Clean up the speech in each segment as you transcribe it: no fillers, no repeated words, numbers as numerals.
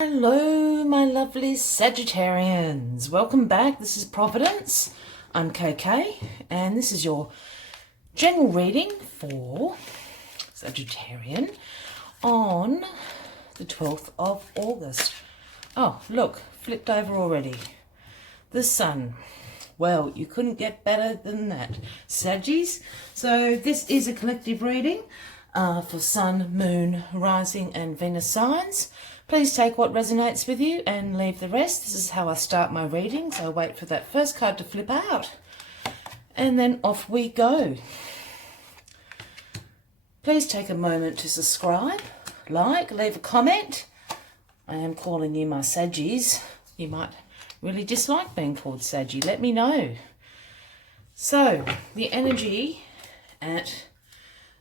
Hello, my lovely Sagittarians. Welcome back. This is Providence. I'm KK, and this is your general reading for Sagittarian on the 12th of August. Oh, look, flipped over already. The sun. Well, you couldn't get better than that, Saggies. So this is a collective reading for Sun, Moon, Rising and Venus signs. Please take what resonates with you and leave the rest. This is how I start my readings. I wait for that first card to flip out and then off we go. Please take a moment to subscribe, like, leave a comment. I am calling you my Saggies. You might really dislike being called Saggy. Let me know. So, the energy at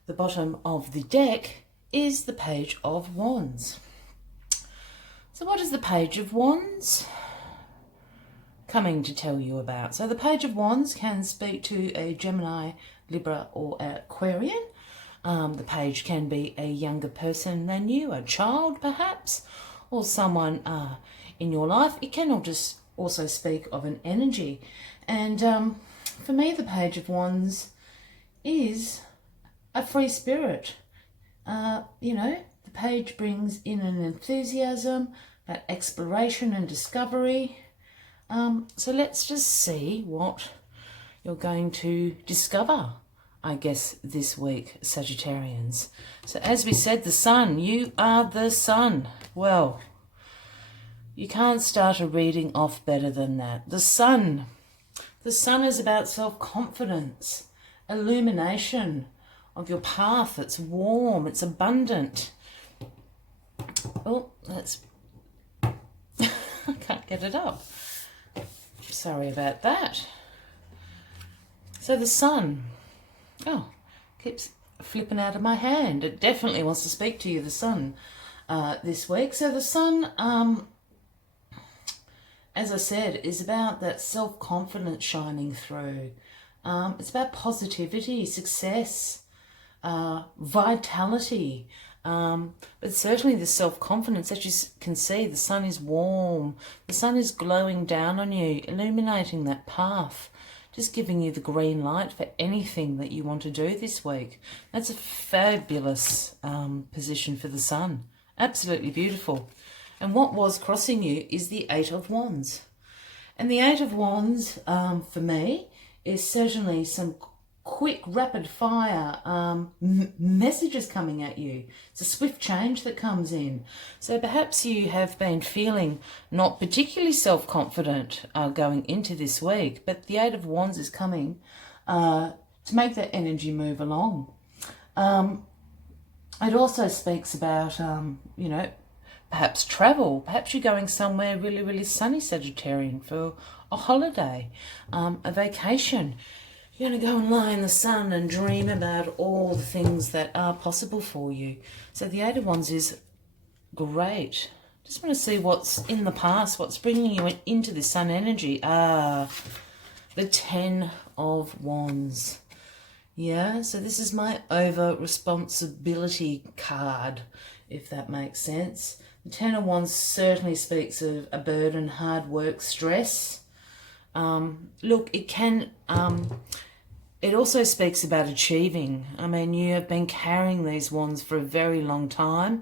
the bottom of the deck is the Page of Wands. So what is the Page of Wands coming to tell you about? So the Page of Wands can speak to a Gemini, Libra or Aquarian. The page can be a younger person than you, a child perhaps, or someone in your life. It can also speak of an energy. And for me, the Page of Wands is a free spirit. You know, the page brings in an enthusiasm, that exploration and discovery. So let's just see what you're going to discover, I guess, this week, Sagittarians. So as we said, the sun, you are the sun. Well, you can't start a reading off better than that. The sun is about self-confidence, illumination of your path. It's warm, it's abundant. Oh, that's I can't get it up. Sorry about that. So the sun, keeps flipping out of my hand. It definitely wants to speak to you, the sun, this week. So the sun, as I said, is about that self-confidence shining through. It's about positivity, success, vitality, but certainly the self-confidence. As you can see, the sun is warm, the sun is glowing down on you, illuminating that path, just giving you the green light for anything that you want to do this week. That's a fabulous position for the sun. Absolutely beautiful. And what was crossing you is the Eight of Wands. And the Eight of Wands, for me, is certainly some quick, rapid fire messages coming at you. It's a swift change that comes in. So perhaps you have been feeling not particularly self-confident going into this week, but the Eight of Wands is coming to make that energy move along. It also speaks about, you know, perhaps travel. Perhaps you're going somewhere really, really sunny, Sagittarian, for a holiday, a vacation. You're going to go and lie in the sun and dream about all the things that are possible for you. So the Eight of Wands is great. Just want to see what's in the past, what's bringing you into the sun energy. The Ten of Wands. Yeah, so this is my over-responsibility card, if that makes sense. The Ten of Wands certainly speaks of a burden, hard work, stress. Look, it can... it also speaks about achieving. I mean, you have been carrying these wands for a very long time.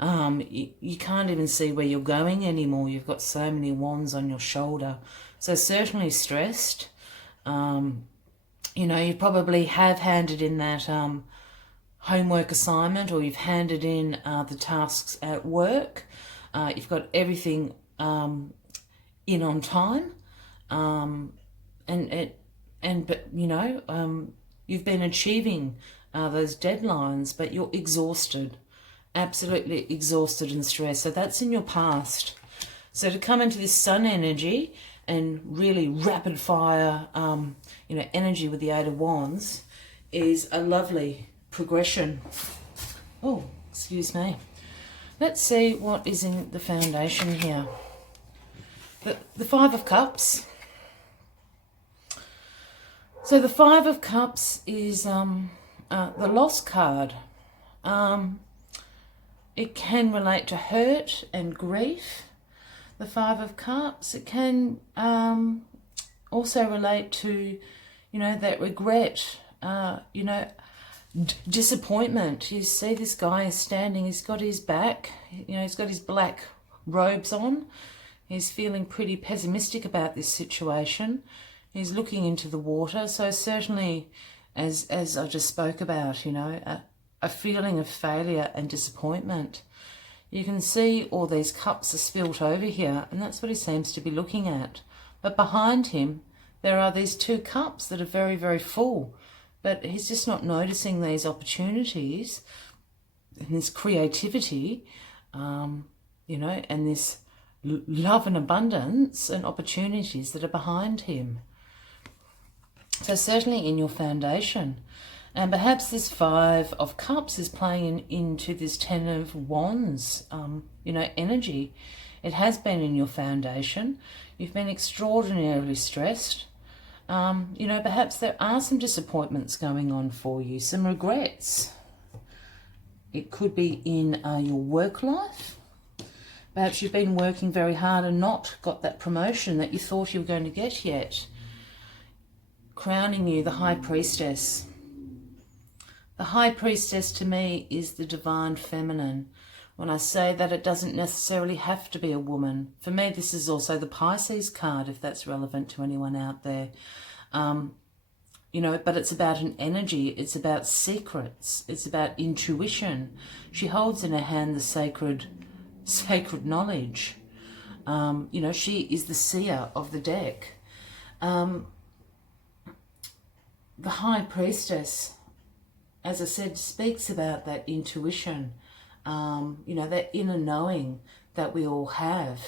You can't even see where you're going anymore. You've got so many wands on your shoulder. So certainly stressed. You know, you probably have handed in that homework assignment, or you've handed in the tasks at work. You've got everything in on time. But you know, you've been achieving those deadlines, but you're exhausted, absolutely exhausted and stressed. So that's in your past. So to come into this sun energy and really rapid fire, you know, energy with the Eight of Wands is a lovely progression. Oh, excuse me. Let's see what is in the foundation here. The Five of Cups. So the Five of Cups is the Lost card. It can relate to hurt and grief. The Five of Cups. It can also relate to, you know, that regret, you know, disappointment. You see this guy is standing, he's got his back, you know, he's got his black robes on. He's feeling pretty pessimistic about this situation. He's looking into the water. So certainly, as I just spoke about, you know, a feeling of failure and disappointment. You can see all these cups are spilt over here, and that's what he seems to be looking at. But behind him, there are these two cups that are very, very full. But he's just not noticing these opportunities and this creativity, you know, and this love and abundance and opportunities that are behind him. So certainly in your foundation. And perhaps this Five of Cups is playing into this Ten of Wands, you know, energy. It has been in your foundation. You've been extraordinarily stressed. You know, perhaps there are some disappointments going on for you, some regrets. It could be in your work life. Perhaps you've been working very hard and not got that promotion that you thought you were going to get yet. Crowning you, the High Priestess. The High Priestess to me is the divine feminine. When I say that, it doesn't necessarily have to be a woman. For me, this is also the Pisces card, if that's relevant to anyone out there. You know, but it's about an energy. It's about secrets. It's about intuition. She holds in her hand the sacred knowledge. You know, she is the seer of the deck. The High Priestess, as I said, speaks about that intuition, you know, that inner knowing that we all have,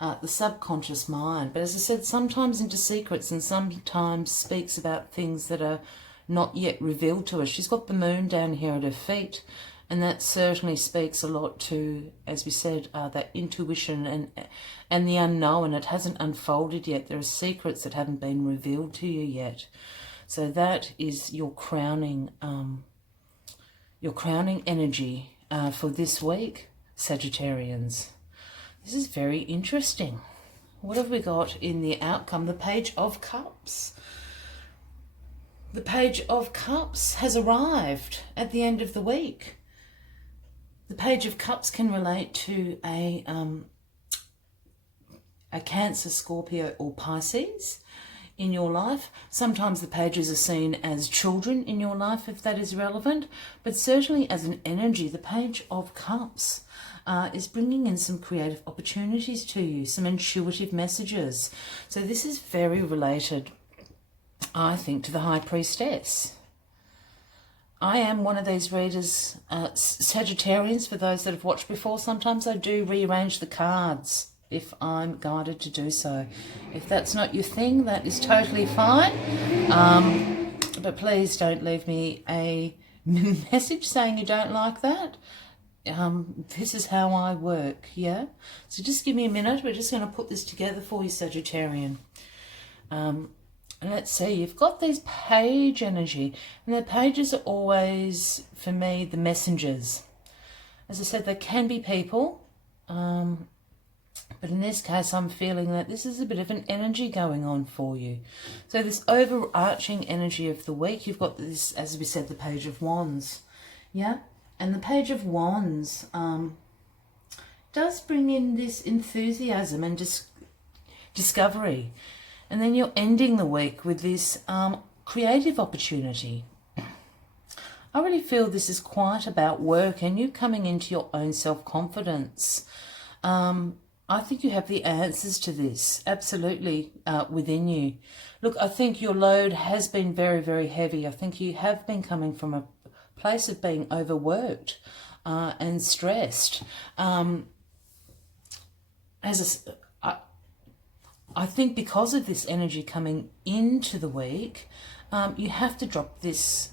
the subconscious mind. But as I said, sometimes into secrets and sometimes speaks about things that are not yet revealed to us. She's got the moon down here at her feet, and that certainly speaks a lot to, as we said, that intuition and the unknown. It hasn't unfolded yet. There are secrets that haven't been revealed to you yet. So that is your crowning energy for this week, Sagittarians. This is very interesting. What have we got in the outcome? The Page of Cups. The Page of Cups has arrived at the end of the week. The Page of Cups can relate to a Cancer, Scorpio or Pisces in your life. Sometimes the pages are seen as children in your life, if that is relevant, but certainly as an energy, the Page of Cups is bringing in some creative opportunities to you, some intuitive messages. So this is very related, I think, to the High Priestess. I am one of these readers, Sagittarians, for those that have watched before. Sometimes I do rearrange the cards if I'm guided to do so. If that's not your thing, that is totally fine. But please don't leave me a message saying you don't like that. This is how I work, yeah? So just give me a minute. We're just going to put this together for you, Sagittarian. And let's see, you've got these page energy. And the pages are always, for me, the messengers. As I said, they can be people. But in this case, I'm feeling that this is a bit of an energy going on for you. So this overarching energy of the week, you've got this, as we said, the Page of Wands. Yeah? And the Page of Wands does bring in this enthusiasm and discovery. And then you're ending the week with this creative opportunity. I really feel this is quite about work and you coming into your own self-confidence. I think you have the answers to this, absolutely, within you. Look, I think your load has been very, very heavy. I think you have been coming from a place of being overworked and stressed. I think because of this energy coming into the week, you have to drop this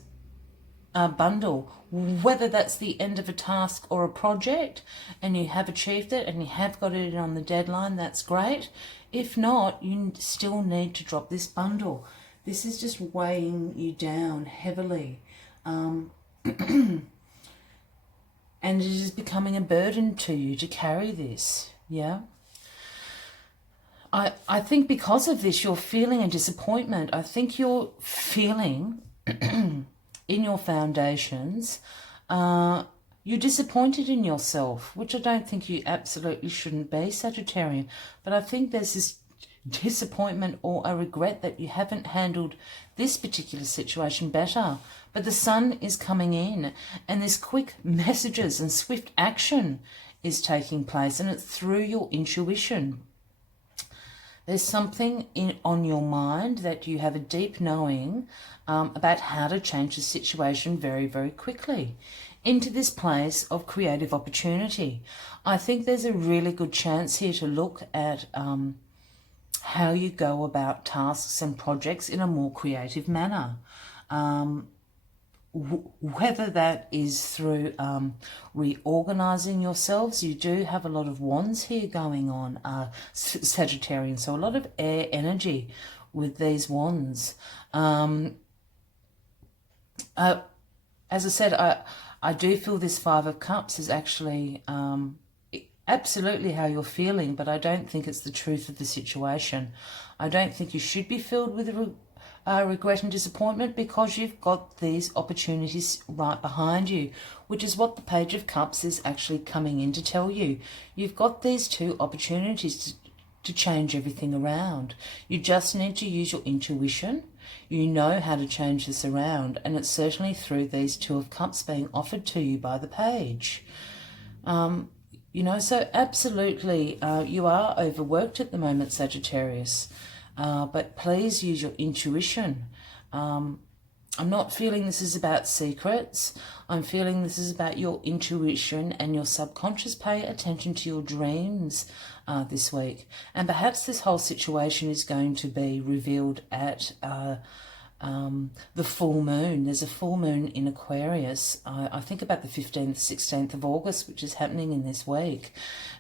bundle, whether that's the end of a task or a project and you have achieved it and you have got it on the deadline, that's great. If not, you still need to drop this bundle. This is just weighing you down heavily. And And it is becoming a burden to you to carry this, yeah? I think because of this, you're feeling a disappointment. I think you're feeling in your foundations, you're disappointed in yourself, which I don't think you absolutely shouldn't be, Sagittarian. But I think there's this disappointment or a regret that you haven't handled this particular situation better. But the sun is coming in, and this quick messages and swift action is taking place, and it's through your intuition. There's something on your mind that you have a deep knowing about how to change the situation very, very quickly into this place of creative opportunity. I think there's a really good chance here to look at how you go about tasks and projects in a more creative manner. Whether that is through reorganizing yourselves. You do have a lot of wands here going on, Sagittarian, so a lot of air energy with these wands. As I said, I do feel this Five of Cups is actually absolutely how you're feeling, but I don't think it's the truth of the situation. I don't think you should be filled with regret and disappointment, because you've got these opportunities right behind you, which is what the Page of Cups is actually coming in to tell you. You've got these two opportunities to change everything around. You just need to use your intuition. You know how to change this around, and it's certainly through these Two of Cups being offered to you by the Page. You know, so absolutely you are overworked at the moment, Sagittarius. But please use your intuition. I'm not feeling this is about secrets. I'm feeling this is about your intuition and your subconscious. Pay attention to your dreams this week. And perhaps this whole situation is going to be revealed at the full moon. There's a full moon in Aquarius, I think about the 15th, 16th of August, which is happening in this week.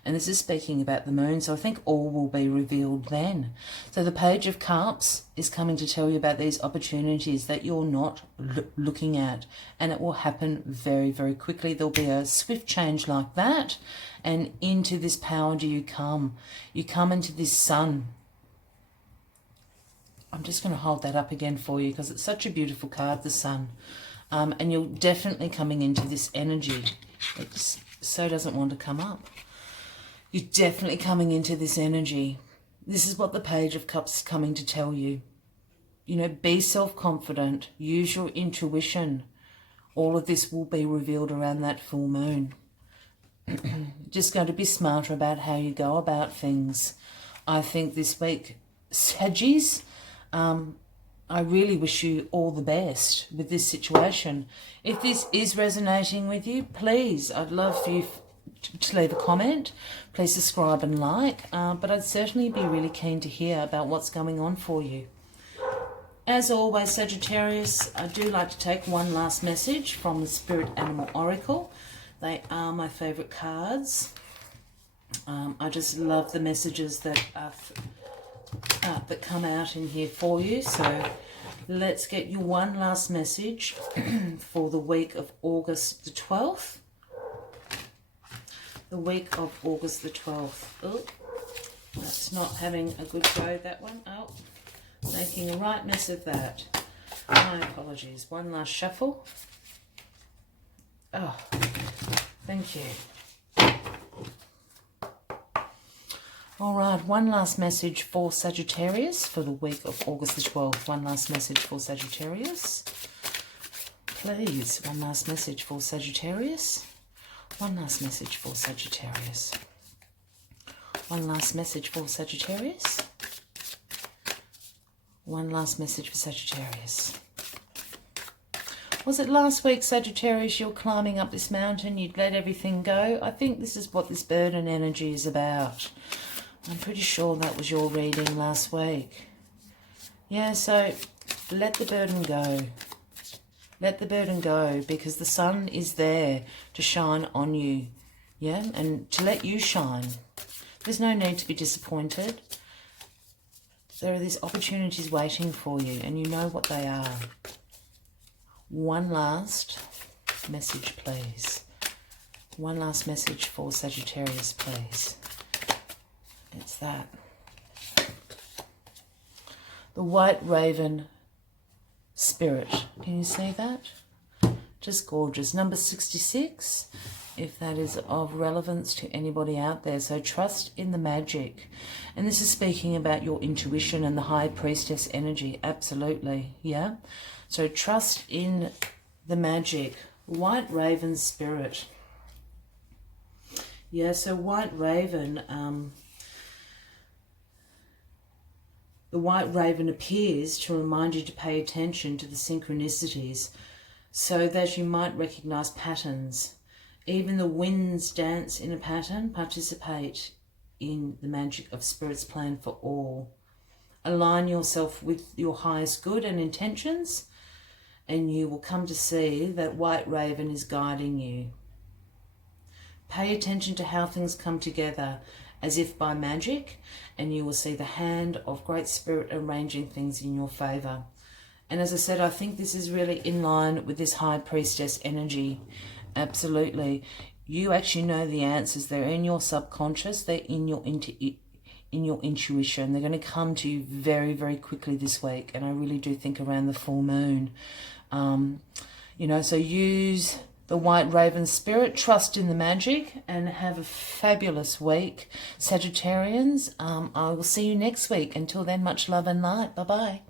And this is speaking about the moon, so I think all will be revealed then. So the Page of Cups is coming to tell you about these opportunities that you're not looking at, and it will happen very, very quickly. There'll be a swift change like that, and into this power do you come. You come into this sun. I'm just going to hold that up again for you because it's such a beautiful card, the sun. And you're definitely coming into this energy. It so doesn't want to come up. You're definitely coming into this energy. This is what the Page of Cups is coming to tell you. You know, be self-confident. Use your intuition. All of this will be revealed around that full moon. Just going to be smarter about how you go about things. I think this week, Saggies, I really wish you all the best with this situation. If this is resonating with you, please, I'd love for you to leave a comment. Please subscribe and like, but I'd certainly be really keen to hear about what's going on for you. As always, Sagittarius, I do like to take one last message from the Spirit Animal Oracle. They are my favourite cards. I just love the messages that come out in here for you. So let's get you one last message for the week of August the 12th. The week of August the 12th. Oh, that's not having a good go, that one. Oh, making a right mess of that. My apologies. One last shuffle. Oh, thank you. All right, one last message for Sagittarius for the week of August the 12th. One last message for Sagittarius. Please, one last message for Sagittarius. One last message for Sagittarius. One last message for Sagittarius. One last message for Sagittarius. Was it last week, Sagittarius, you're climbing up this mountain, you'd let everything go? I think this is what this burden energy is about. I'm pretty sure that was your reading last week. Yeah, so let the burden go. Let the burden go, because the sun is there to shine on you. Yeah, and to let you shine. There's no need to be disappointed. There are these opportunities waiting for you, and you know what they are. One last message, please. One last message for Sagittarius, please. It's that. The white raven spirit. Can you see that? Just gorgeous. Number 66, if that is of relevance to anybody out there. So trust in the magic. And this is speaking about your intuition and the high priestess energy. Absolutely. Yeah. So trust in the magic. White raven spirit. Yeah, so white raven, the white raven appears to remind you to pay attention to the synchronicities so that you might recognize patterns. Even the winds dance in a pattern. Participate in the magic of Spirit's plan for all. Align yourself with your highest good and intentions, and you will come to see that white raven is guiding you. Pay attention to how things come together as if by magic, and you will see the hand of Great Spirit arranging things in your favour. And as I said, I think this is really in line with this High Priestess energy. Absolutely. You actually know the answers. They're in your subconscious. They're in your intuition. They're going to come to you very, very quickly this week. And I really do think around the full moon. You know, so use the white raven spirit, trust in the magic, and have a fabulous week, Sagittarians. I will see you next week. Until then, much love and light. Bye-bye.